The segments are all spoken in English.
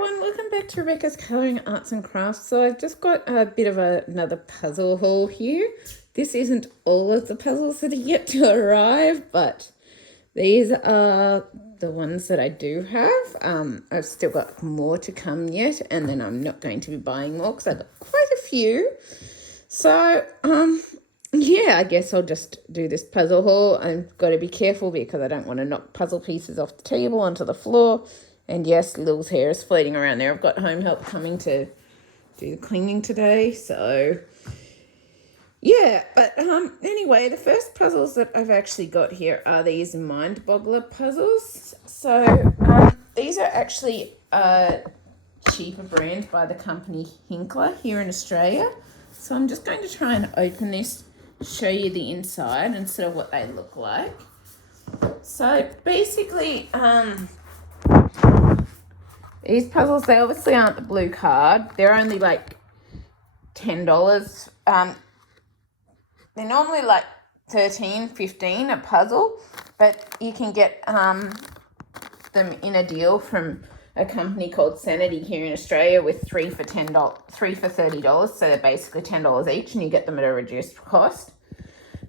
everyone, welcome back to Rebecca's Colouring Arts and Crafts. So I've just got a bit of another puzzle haul here. This isn't all of the puzzles that are yet to arrive, but these are the ones that I do have. I've still got more to come yet, and then I'm not going to be buying more because I've got quite a few. So, yeah, I guess I'll just do this puzzle haul. I've got to be careful because I don't want to knock puzzle pieces off the table onto the floor. And yes, Lil's hair is floating around there. I've got home help coming to do the cleaning today. So, yeah. But anyway, the first puzzles that I've actually got here are these Mind Boggler puzzles. So, these are actually a cheaper brand by the company Hinkler here in Australia. So, I'm just going to try and open this, show you the inside and sort of what they look like. So, basically, these puzzles, they obviously aren't the blue card. They're only like $10. They're normally like $13, $15 a puzzle, but you can get them in a deal from a company called Sanity here in Australia with three for $30. So they're basically $10 each, and you get them at a reduced cost.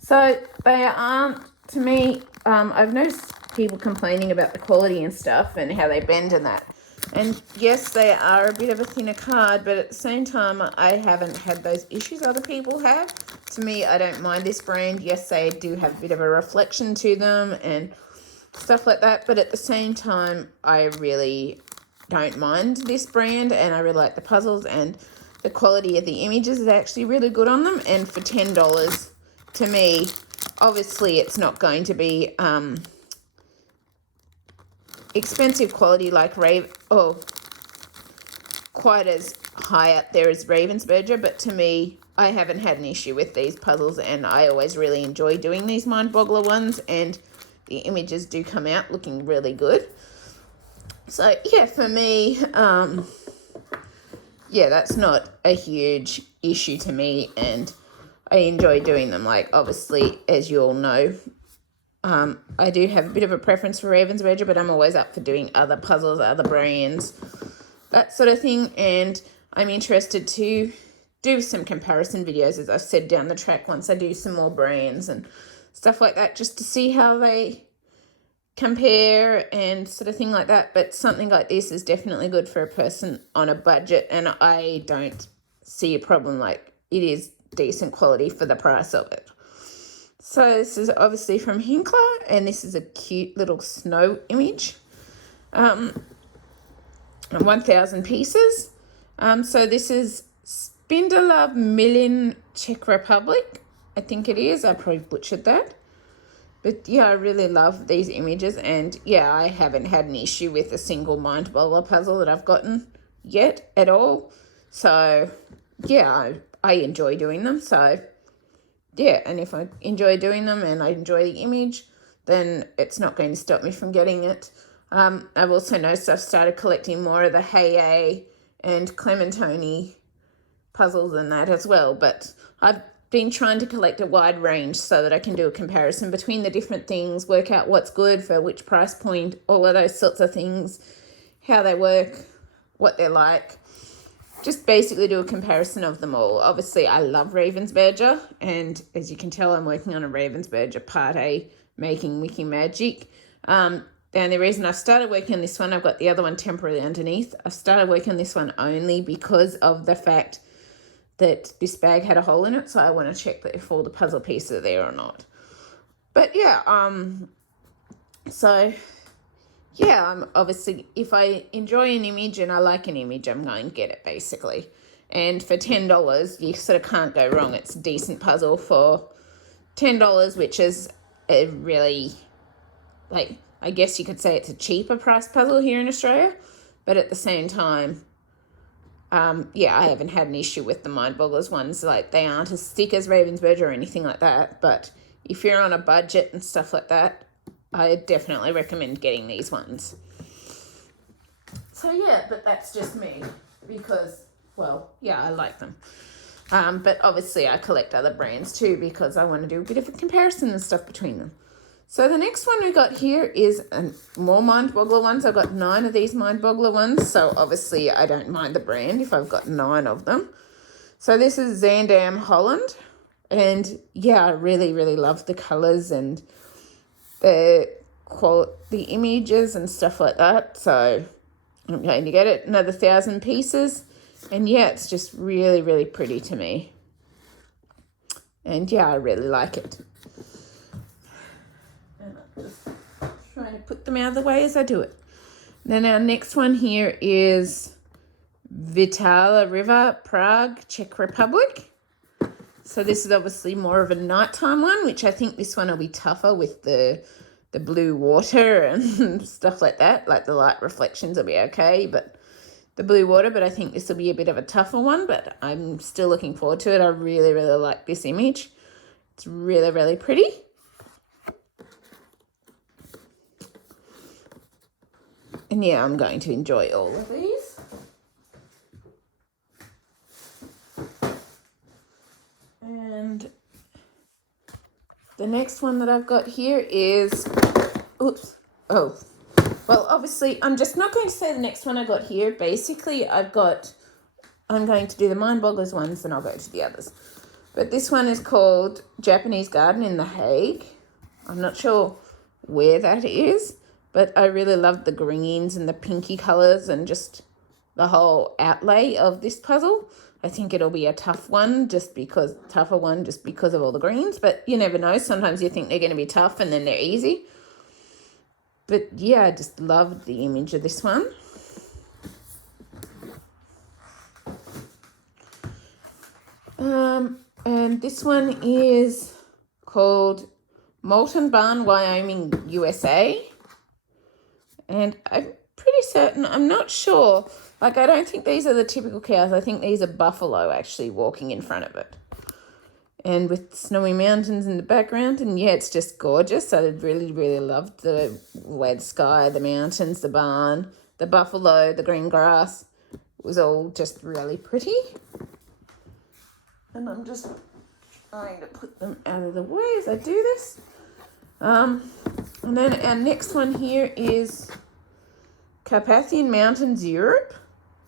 So they aren't, to me, I've noticed people complaining about the quality and stuff and how they bend and that. And yes, they are a bit of a thinner card, but at the same time, I haven't had those issues other people have. To me, I don't mind this brand. Yes, they do have a bit of a reflection to them and stuff like that. But at the same time, I really don't mind this brand, and I really like the puzzles, and the quality of the images is actually really good on them. And for $10, to me, obviously it's not going to be expensive quality like quite as high up there as Ravensburger, but to me, I haven't had an issue with these puzzles, and I always really enjoy doing these Mind Boggler ones, and the images do come out looking really good. So yeah, for me, yeah, that's not a huge issue to me, and I enjoy doing them. Like, obviously, as you all know, I do have a bit of a preference for Ravensburger, but I'm always up for doing other puzzles, other brands, that sort of thing. And I'm interested to do some comparison videos, as I've said, down the track once I do some more brands and stuff like that, just to see how they compare and sort of thing like that. But something like this is definitely good for a person on a budget, and I don't see a problem. Like, it is decent quality for the price of it. So this is obviously from Hinkler, and this is a cute little snow image. 1,000 pieces. So this is Spindler Milin, Czech Republic. I think it is. I probably butchered that. But yeah, I really love these images, and yeah, I haven't had an issue with a single Mind Boggler puzzle that I've gotten yet at all. So yeah, I enjoy doing them. So yeah, and if I enjoy doing them and I enjoy the image, then it's not going to stop me from getting it. I've also noticed I've started collecting more of the Heye and Clementoni puzzles and that as well, but I've been trying to collect a wide range so that I can do a comparison between the different things, work out what's good for which price point, all of those sorts of things, how they work, what they're like. Just basically do a comparison of them all. Obviously, I love Ravensburger, and as you can tell, I'm working on a Ravensburger Part A, Making Wiki Magic. The only reason I've started working on this one, I've got the other one temporarily underneath. I've started working on this one only because of the fact that this bag had a hole in it, so I want to check that if all the puzzle pieces are there or not. But yeah, so yeah, I'm obviously, if I enjoy an image and I like an image, I'm going to get it, basically. And for $10, you sort of can't go wrong. It's a decent puzzle for $10, which is a really, like, I guess you could say it's a cheaper price puzzle here in Australia. But at the same time, yeah, I haven't had an issue with the Mind Bogglers ones. Like, they aren't as thick as Ravensburger or anything like that. But if you're on a budget and stuff like that, I definitely recommend getting these ones. So yeah, but that's just me because, well, yeah, I like them. But obviously I collect other brands too because I want to do a bit of a comparison and stuff between them. So the next one we got here is more Mind Boggler ones. I've got 9 of these Mind Boggler ones. So obviously I don't mind the brand if I've got 9 of them. So this is Zandam Holland. And yeah, I really, really love the colours and the images and stuff like that. So I'm going to get it, another 1,000 pieces. And yeah, it's just really, really pretty to me. And yeah, I really like it. And I'm just trying to put them out of the way as I do it. Then our next one here is Vitala River, Prague, Czech Republic. So this is obviously more of a nighttime one, which I think this one will be tougher with the blue water and stuff like that. Like the light reflections will be okay, but the blue water, but I think this will be a bit of a tougher one, but I'm still looking forward to it. I really, really like this image. It's really, really pretty. And yeah, I'm going to enjoy all of these. And the next one that I've got here is, well, obviously, I'm just not going to say the next one I got here. Basically, I'm going to do the Mind Bogglers ones, and I'll go to the others. But this one is called Japanese Garden in the Hague. I'm not sure where that is, but I really love the greens and the pinky colours and just the whole outlay of this puzzle. I think it'll be a tougher one just because of all the greens, but you never know. Sometimes you think they're going to be tough and then they're easy. But yeah, I just loved the image of this one. And this one is called Molten Barn, Wyoming, USA. And I'm pretty certain, I'm not sure. Like, I don't think these are the typical cows. I think these are buffalo actually walking in front of it. And with snowy mountains in the background. And yeah, it's just gorgeous. I really, really loved the red sky, the mountains, the barn, the buffalo, the green grass. It was all just really pretty. And I'm just trying to put them out of the way as I do this. And then our next one here is Carpathian Mountains, Europe.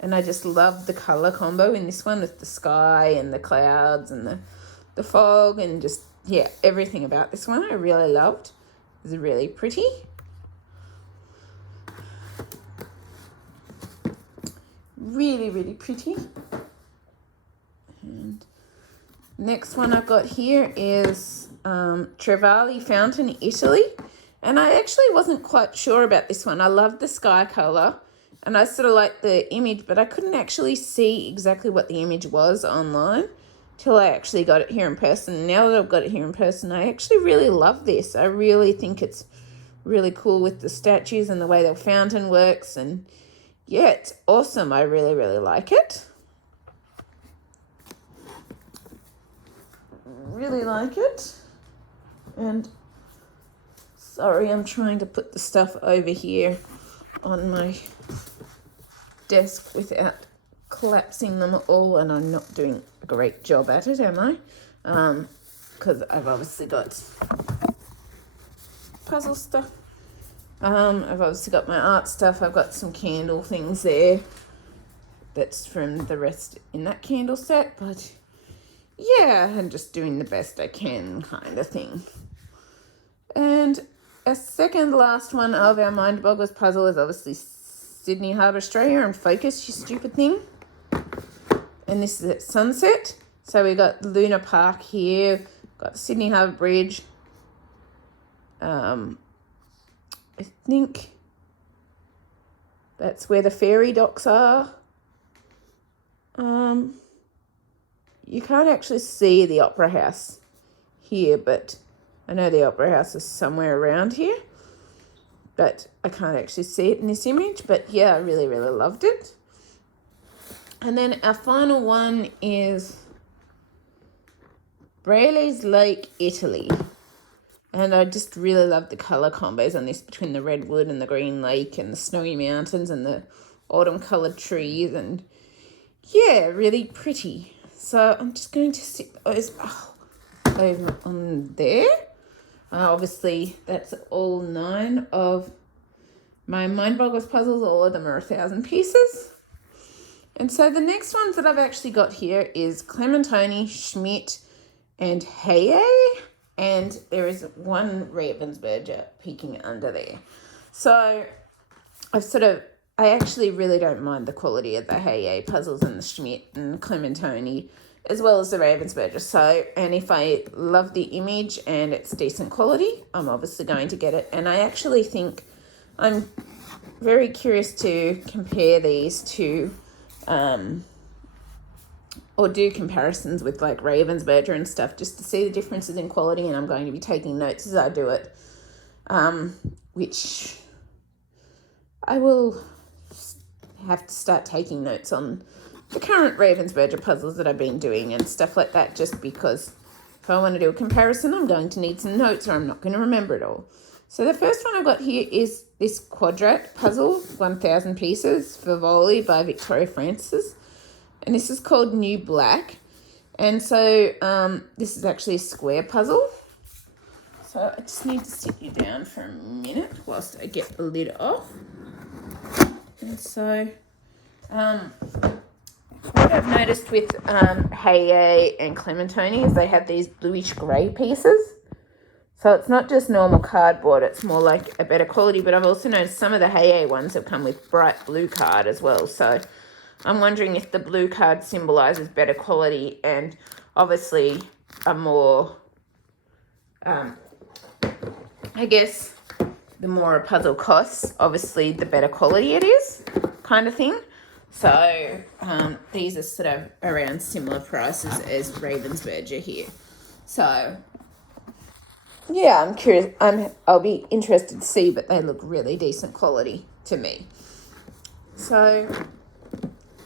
And I just love the colour combo in this one with the sky and the clouds and the fog and just, yeah, everything about this one I really loved. It was really pretty. Really, really pretty. And next one I've got here is Trevally Fountain, Italy. And I actually wasn't quite sure about this one. I loved the sky colour and I sort of liked the image, but I couldn't actually see exactly what the image was online till I actually got it here in person. Now that I've got it here in person, I actually really love this. I really think it's really cool with the statues and the way the fountain works. And yeah, it's awesome. I really, really like it. Really like it. And sorry, I'm trying to put the stuff over here on my desk without collapsing them all, and I'm not doing a great job at it, am I? Because I've obviously got puzzle stuff. I've obviously got my art stuff. I've got some candle things there. That's from the rest in that candle set, but yeah, I'm just doing the best I can kind of thing. And a second last one of our Mind Bogglers puzzle is obviously Sydney Harbour, Australia, and Focus, you stupid thing. And this is at sunset. So we got Luna Park here, got Sydney Harbour Bridge. I think that's where the ferry docks are. You can't actually see the Opera House here, but I know the Opera House is somewhere around here, but I can't actually see it in this image. But yeah, I really, really loved it. And then our final one is Braley's Lake, Italy. And I just really love the colour combos on this between the redwood and the green lake and the snowy mountains and the autumn coloured trees. And yeah, really pretty. So I'm just going to stick those over on there. Obviously, that's all 9 of my Mind Boggles puzzles. All of them are 1,000 pieces. And so the next ones that I've actually got here is Clementoni, Schmidt, and Heye. And there is one Ravensburger peeking under there. So I actually really don't mind the quality of the Heye puzzles and the Schmidt and Clementoni, as well as the Ravensburger. So, and if I love the image and it's decent quality, I'm obviously going to get it. And I actually think I'm very curious to compare these to, or do comparisons with like Ravensburger and stuff, just to see the differences in quality. And I'm going to be taking notes as I do it, which I will have to start taking notes on the current Ravensburger puzzles that I've been doing and stuff like that, just because if I want to do a comparison, I'm going to need some notes or I'm not going to remember it all. So the first one I've got here is this quadrat puzzle, 1,000 pieces, Trevally by Victoria Francis. And this is called New Black. And so this is actually a square puzzle. So I just need to sit you down for a minute whilst I get the lid off. And so what I've noticed with Heye and Clementoni is they have these bluish grey pieces. So it's not just normal cardboard, it's more like a better quality. But I've also noticed some of the Heye ones have come with bright blue card as well. So I'm wondering if the blue card symbolises better quality and obviously a more, I guess, the more a puzzle costs, obviously the better quality it is, kind of thing. So these are sort of around similar prices as Ravensburger here. So yeah, I'm curious. I'll be interested to see, but they look really decent quality to me. So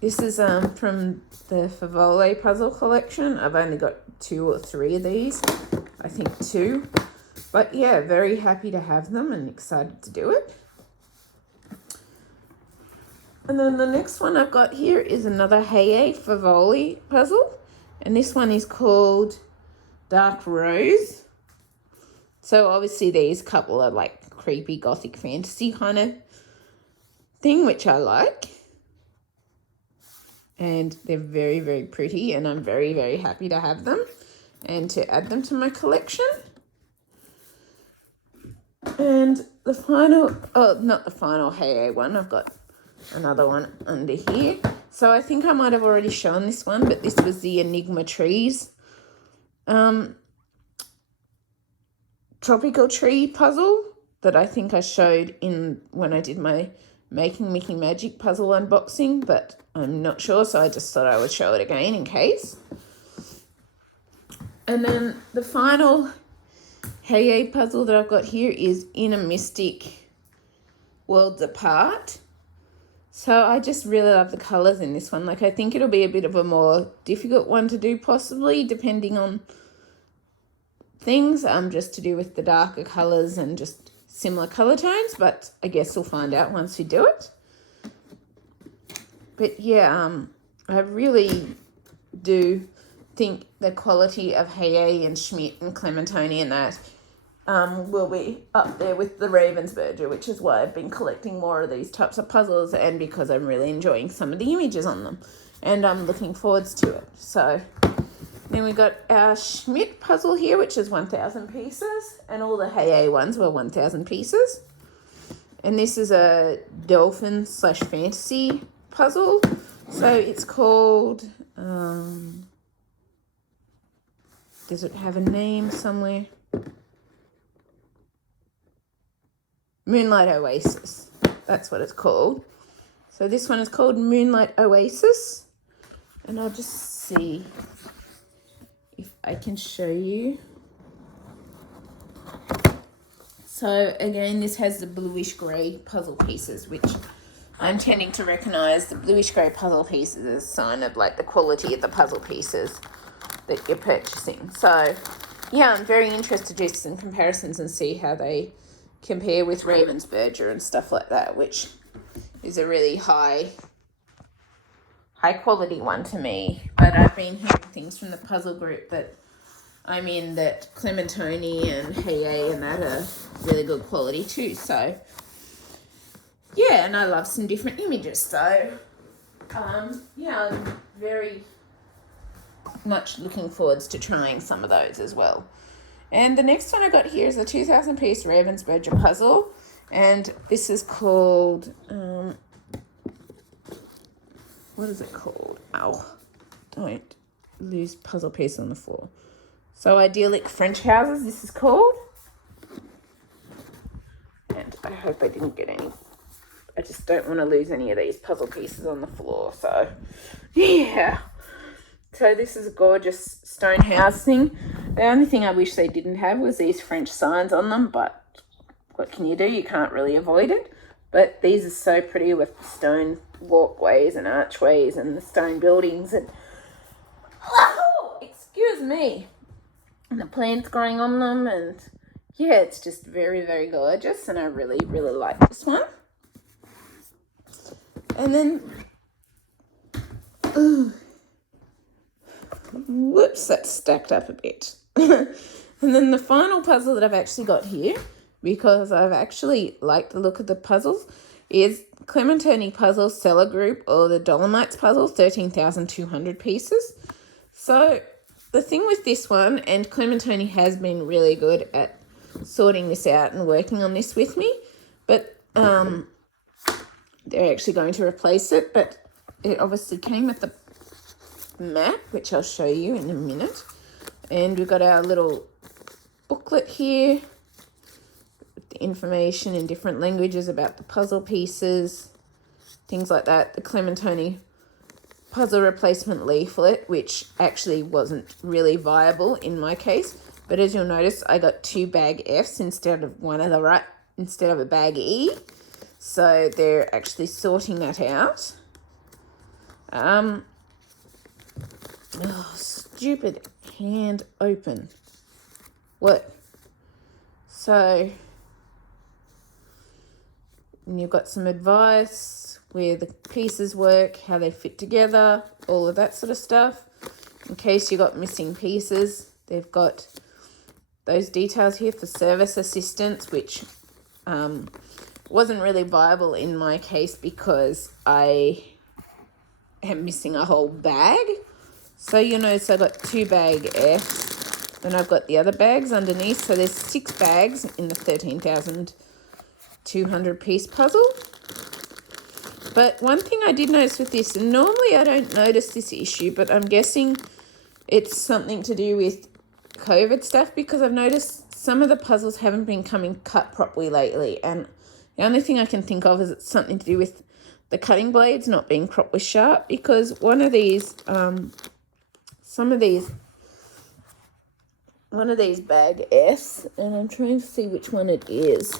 this is from the Trevally puzzle collection. I've only got 2 or 3 of these. I think 2. But yeah, very happy to have them and excited to do it. And then the next one I've got here is another Heye Trevally puzzle. And this one is called Dark Rose. So obviously these couple are like creepy gothic fantasy kind of thing, which I like. And they're very, very pretty, and I'm very, very happy to have them and to add them to my collection. And the final, not the final Heye one, I've got another one under here. So I think I might have already shown this one, but this was the Enigma Trees tropical tree puzzle that I think I showed in when I did my Making Mickey Magic puzzle unboxing, but I'm not sure, so I just thought I would show it again in case. And then the final Heye puzzle that I've got here is In a Mystic Worlds Apart. So I just really love the colours in this one. Like, I think it'll be a bit of a more difficult one to do possibly, depending on things, just to do with the darker colours and just similar colour tones, but I guess we'll find out once we do it. But yeah, I really do think the quality of Heye and Schmidt and Clementoni and that will be up there with the Ravensburger, which is why I've been collecting more of these types of puzzles, and because I'm really enjoying some of the images on them and I'm looking forwards to it. So then we got our Schmidt puzzle here, which is 1,000 pieces, and all the Heye ones were 1,000 pieces. And this is a dolphin / fantasy puzzle. So it's called, does it have a name somewhere? Moonlight Oasis. That's what it's called. So this one is called Moonlight Oasis. And I'll just see if I can show you. So again, this has the bluish grey puzzle pieces, which I'm tending to recognise the bluish grey puzzle pieces as a sign of like the quality of the puzzle pieces that you're purchasing. So yeah, I'm very interested to do some comparisons and see how they compare with Ravensburger and stuff like that, which is a really high quality one to me. But I've been hearing things from the puzzle group that I mean that Clementoni and Heye and that are really good quality too. So yeah, and I love some different images. So yeah, I'm very much looking forwards to trying some of those as well. And the next one I got here is a 2,000 piece Ravensburger puzzle, and this is called what is it called? Ow, don't lose puzzle piece on the floor. So Idyllic French Houses, this is called. And I hope I didn't get any. I just don't want to lose any of these puzzle pieces on the floor. So, yeah. So this is a gorgeous stone house thing. The only thing I wish they didn't have was these French signs on them, but what can you do? You can't really avoid it. But these are so pretty with the stone walkways and archways and the stone buildings. And oh, excuse me. And the plants growing on them, and yeah, it's just very, very gorgeous, and I really, really like this one. And then, whoops, that's stacked up a bit. And then the final puzzle that I've actually got here, because I've actually liked the look of the puzzles, is Clementoni Puzzle Cellar Group, or the Dolomites Puzzle, 13,200 pieces. So the thing with this one, and Clementoni has been really good at sorting this out and working on this with me, but they're actually going to replace it, but it obviously came with the map, which I'll show you in a minute. And we've got our little booklet here with the information in different languages about the puzzle pieces, things like that. The Clementoni puzzle replacement leaflet, which actually wasn't really viable in my case, but as you'll notice, I got 2 bag Fs instead of a bag E, so they're actually sorting that out. Oh, stupid hand open. What? So, and you've got some advice where the pieces work, how they fit together, all of that sort of stuff. In case you got missing pieces, they've got those details here for service assistance, which wasn't really viable in my case because I am missing a whole bag. So you'll notice I got 2 bag Fs, and I've got the other bags underneath. So there's 6 bags in the 13,200 piece puzzle. But one thing I did notice with this, and normally I don't notice this issue, but I'm guessing it's something to do with COVID stuff, because I've noticed some of the puzzles haven't been coming cut properly lately, and the only thing I can think of is it's something to do with the cutting blades not being properly sharp, because one of these bag Fs, and I'm trying to see which one it is.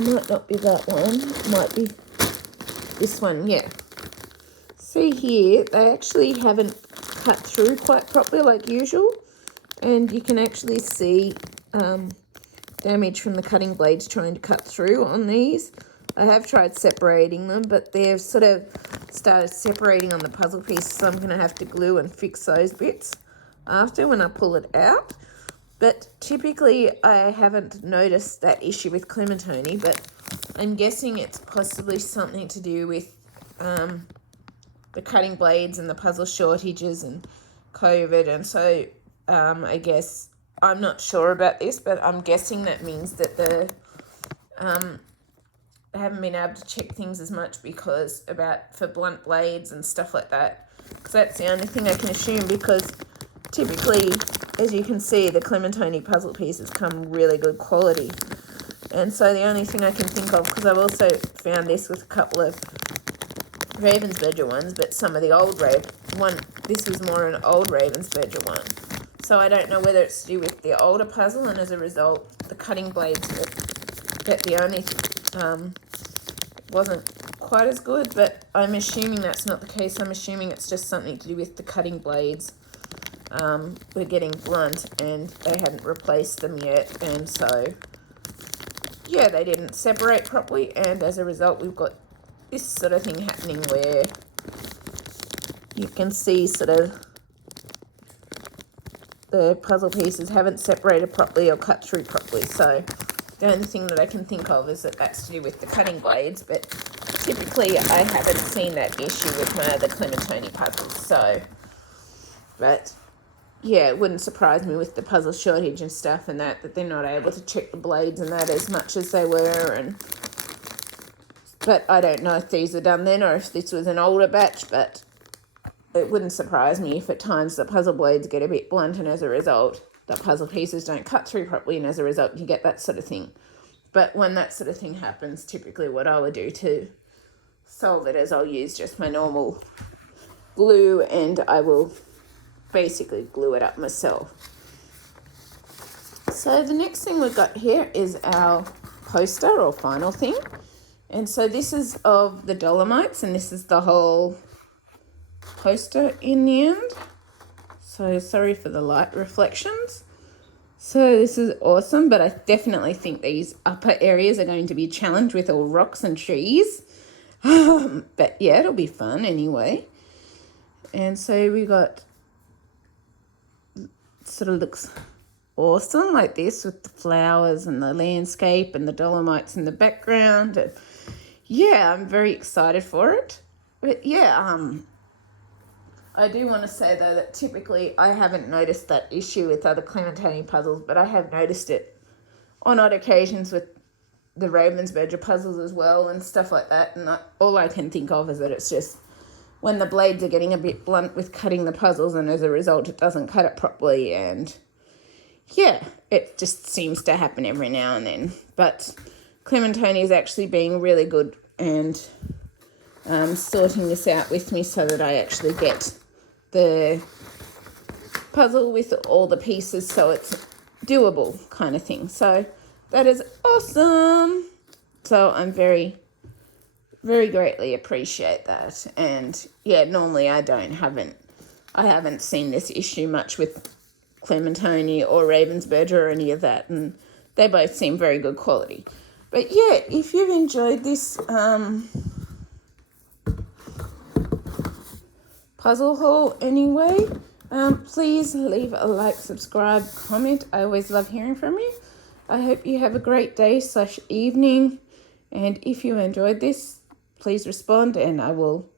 Might not be that one, might be this one, yeah. See here, they actually haven't cut through quite properly like usual, and you can actually see damage from the cutting blades trying to cut through on these. I have tried separating them, but they've sort of started separating on the puzzle piece, so I'm going to have to glue and fix those bits after when I pull it out. But typically I haven't noticed that issue with Clementoni, but I'm guessing it's possibly something to do with the cutting blades and the puzzle shortages and COVID, and so I guess I'm not sure about this, but I'm guessing that means that I haven't been able to check things as much for blunt blades and stuff like that, because that's the only thing I can assume, because typically, as you can see, the Clementoni puzzle pieces come really good quality. And so the only thing I can think of, because I've also found this with a couple of Ravensburger ones, but some of the old this was more an old Ravensburger one. So I don't know whether it's to do with the older puzzle, and as a result, the cutting blades that the only wasn't quite as good, but I'm assuming that's not the case. I'm assuming it's just something to do with the cutting blades. We're getting blunt and they hadn't replaced them yet, and so yeah, they didn't separate properly, and as a result we've got this sort of thing happening where you can see sort of the puzzle pieces haven't separated properly or cut through properly. So the only thing that I can think of is that that's to do with the cutting blades, but typically I haven't seen that issue with my other Clementoni puzzles. So, but yeah, it wouldn't surprise me with the puzzle shortage and stuff and that they're not able to check the blades and that as much as they were. But I don't know if these are done then or if this was an older batch, but it wouldn't surprise me if at times the puzzle blades get a bit blunt and as a result the puzzle pieces don't cut through properly, and as a result you get that sort of thing. But when that sort of thing happens, typically what I would do to solve it is I'll use just my normal glue and I will basically glue it up myself. So the next thing we've got here is our poster or final thing. And so this is of the Dolomites, and this is the whole poster in the end. So sorry for the light reflections. So this is awesome, but I definitely think these upper areas are going to be challenged with all rocks and trees. But yeah, it'll be fun anyway. And so we got, sort of looks awesome like this with the flowers and the landscape and the Dolomites in the background. And yeah, I'm very excited for it. But yeah, I do want to say though that typically I haven't noticed that issue with other Clementoni puzzles, but I have noticed it on odd occasions with the Ravensburger puzzles as well and stuff like that. And all I can think of is that it's just when the blades are getting a bit blunt with cutting the puzzles, and as a result it doesn't cut it properly. And yeah, it just seems to happen every now and then. But Clementoni is actually being really good and sorting this out with me so that I actually get the puzzle with all the pieces so it's doable kind of thing. So that is awesome. So I'm very, very greatly appreciate that. And yeah, normally I haven't seen this issue much with Clementoni or Ravensburger or any of that, and they both seem very good quality. But yeah, if you've enjoyed this puzzle haul anyway, please leave a like, subscribe, comment. I always love hearing from you. I hope you have a great day / evening, and if you enjoyed this, please respond and I will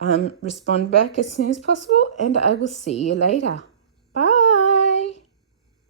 respond back as soon as possible, and I will see you later.